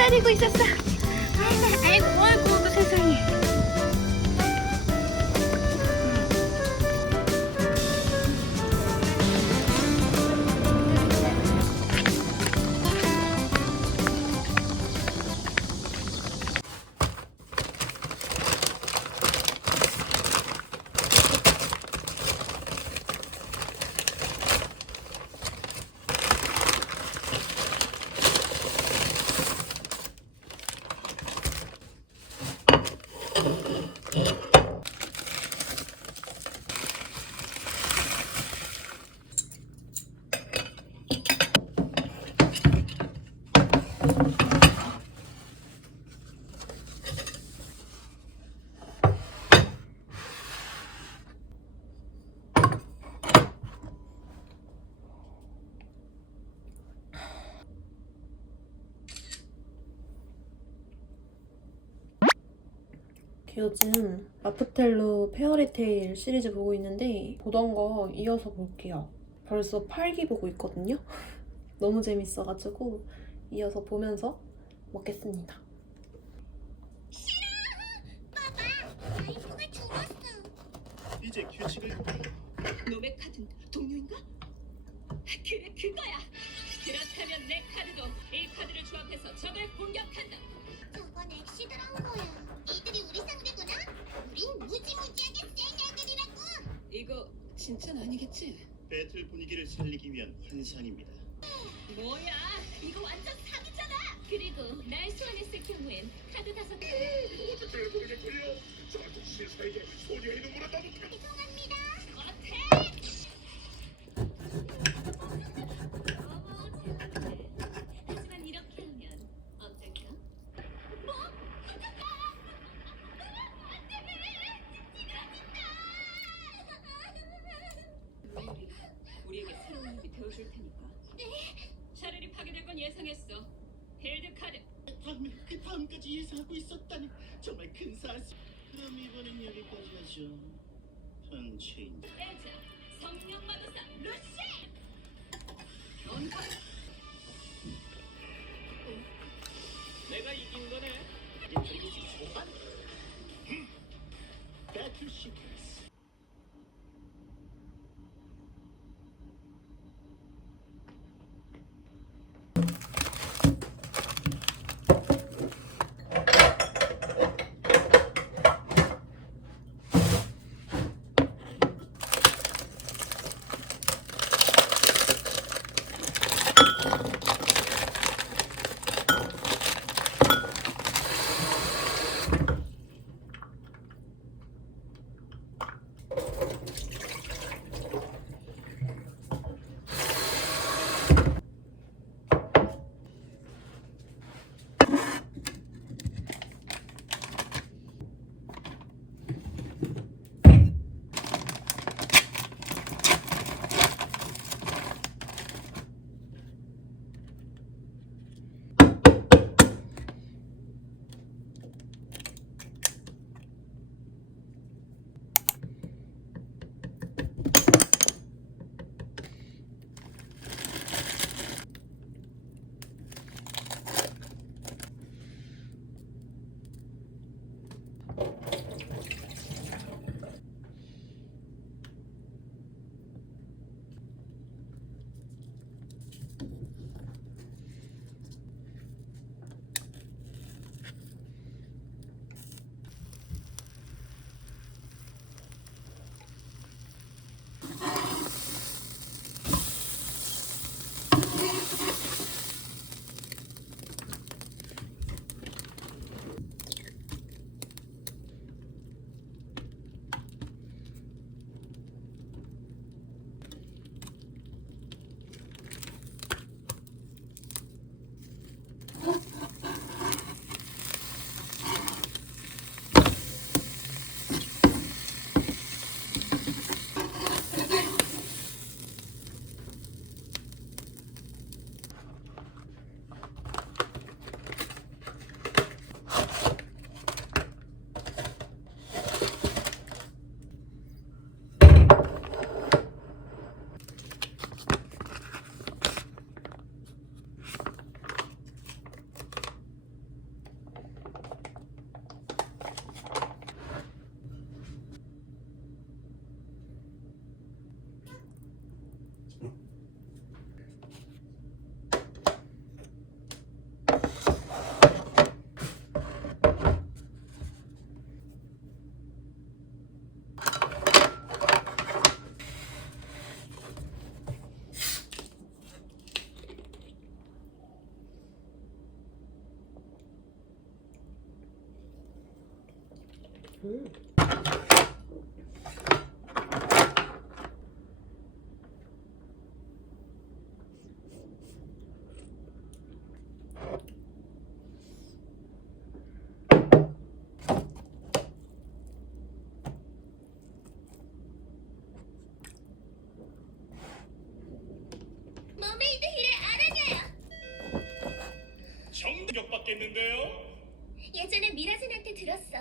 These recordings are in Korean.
기다리고 있었어. 아이고, 아이고, 세상에. 요즘 라프텔로 페어리테일 시리즈 보고 있는데 보던 거 이어서 볼게요. 벌써 8기 보고 있거든요. 너무 재밌어가지고 이어서 보면서 먹겠습니다. 이제 규칙을 놈의 카드는 동료인가? 그래, 그거야. 그렇다면 내 카드도 이 카드를 조합해서 적을 공격한다. 저건 엑시드라운 거야. 이들이 우리 상대구나. 우린 무지무지하게 센 애들이라고. 이거 진짜는 아니겠지? 배틀 분위기를 살리기 위한 환상입니다. 뭐야, 이거 완전 사기잖아. 그리고 날 소환했을 경우엔 카드 5개. 어떻게 모르겠군요. 저 아저씨 사이에 소녀의 눈물을 너무 죄송합니다. 어때? 하지만 이렇게 하면 어떨까? 뭐? 우리에게 새로운 법이 되어줄 테니까. 네. 샤넬이 파괴될 건 예상했어. 필드 카드. 그 다음까지 예상하고 있었다니 정말 근사하시. 그럼 이번엔 여기까지 하죠. 편체인. 애자, 성령 마도사 루시. 언더. 내가 이긴 거네. 인터뷰시 소환. 배틀 시퀀스. 받겠는데요? 예전에 미라진한테 들었어.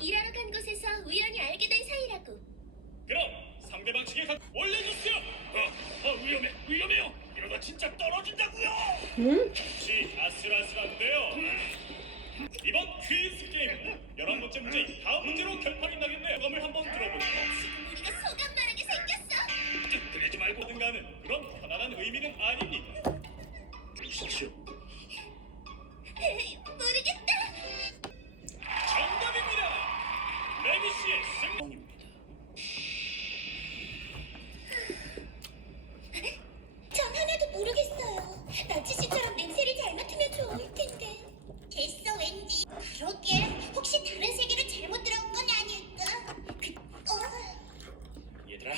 일하러 간 곳에서 우연히 알게 된 사이라고. 그럼 상대방 측에 올려주세요. 위험해요. 이러다 진짜 떨어진다고요. 응? 혹시 아슬아슬한데요. 이번 퀴즈 게임은 11번째 문제 다음 문제로 결판이 나겠네요. 소감을 한번 들어보시죠. 지금 우리가 소감 말하게 생겼어. 뜨뜨리지 말고 든가는 그런 편안한 의미는 아닙니다. 보시죠. 모르겠다. 정답입니다. 레미 씨의 승리입니다. 전 하나도 모르겠어요. 나치 씨처럼 냄새를 잘 맡으면 좋을 텐데. 됐어 왠지. 그러게. 혹시 다른 세계를 잘못 들어온 건 아닐까? 얘들아.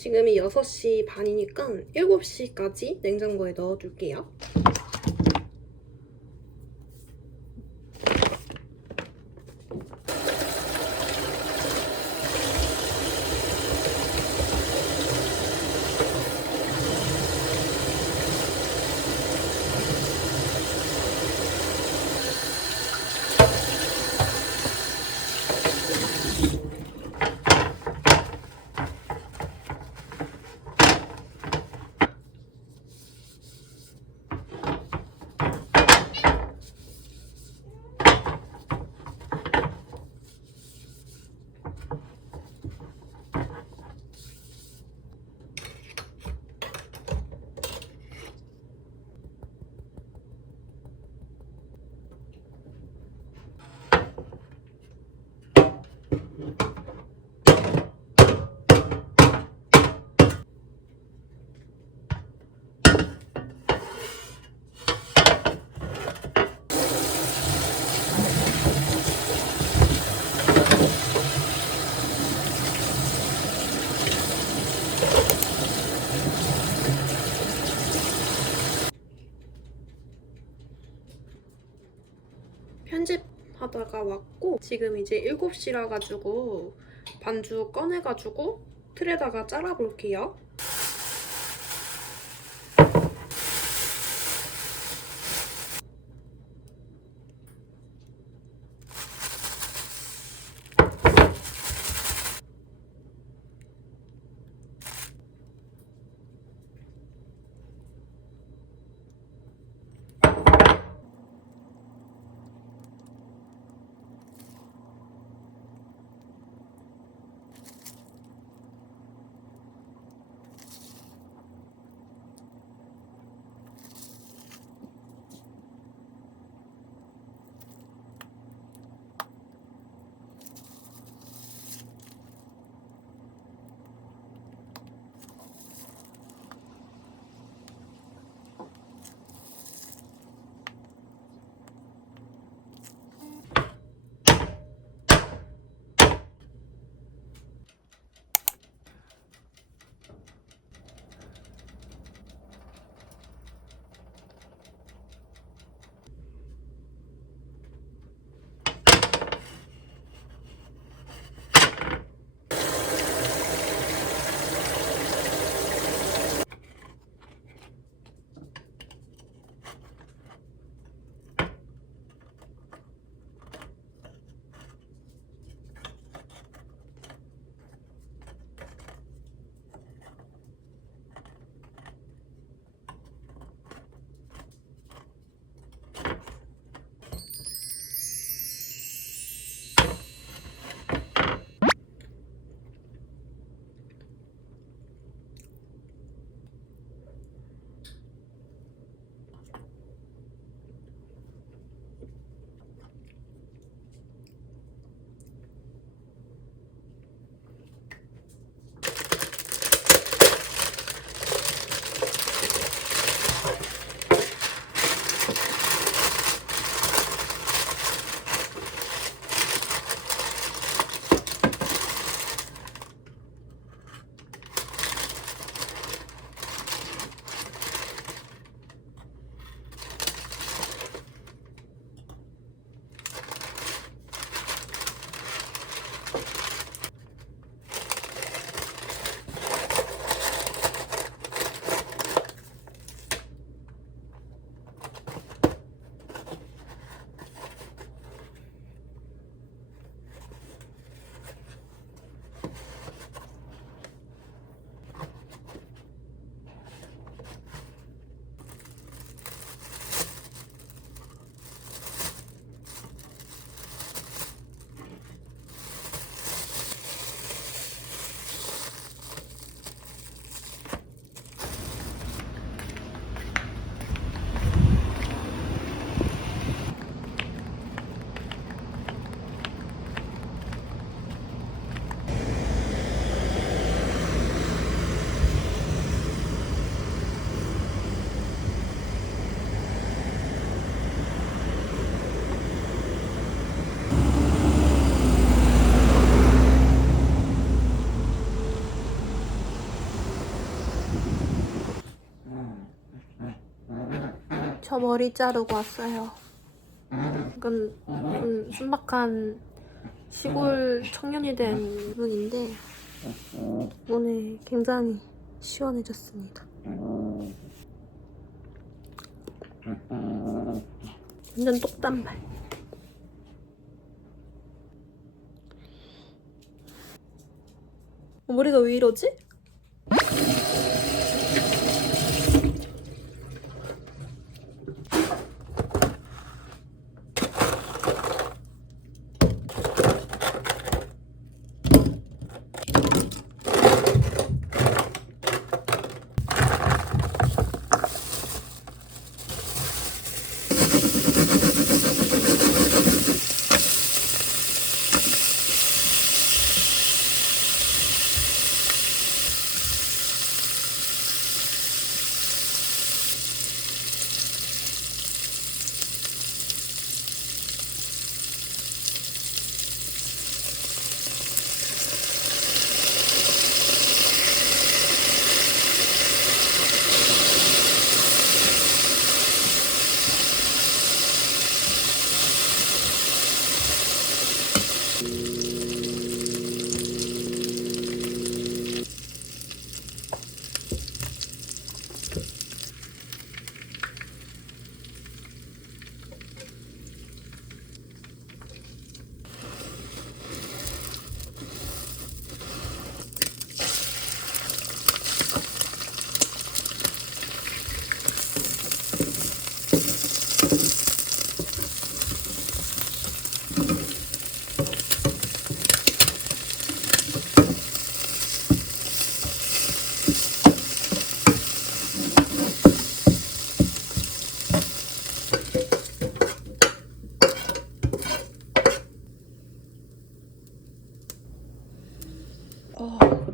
지금이 6시 반이니까 7시까지 냉장고에 넣어둘게요. 편집하다가 왔고 지금 이제 7시라 가지고 반죽 꺼내가지고 틀에다가 잘라볼게요. 저 머리 자르고 왔어요. 약간 좀 순박한 시골 청년이 된 분인데 오늘 굉장히 시원해졌습니다. 완전 똑단발. 머리가 왜 이러지?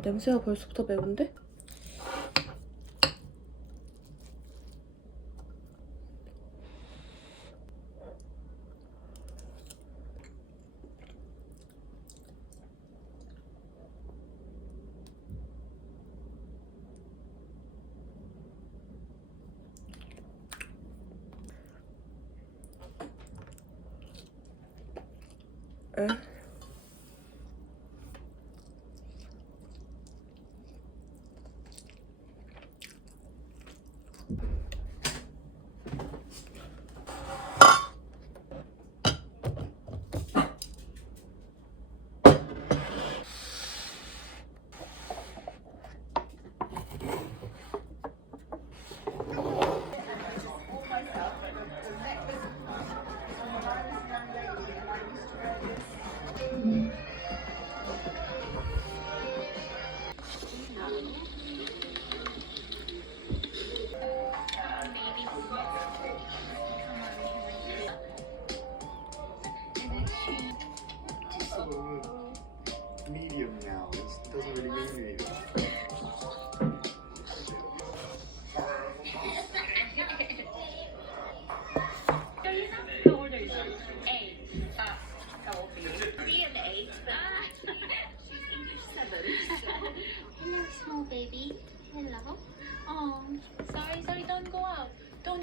냄새가 벌써부터 매운데? 에? Medium now. This doesn't really mean anything.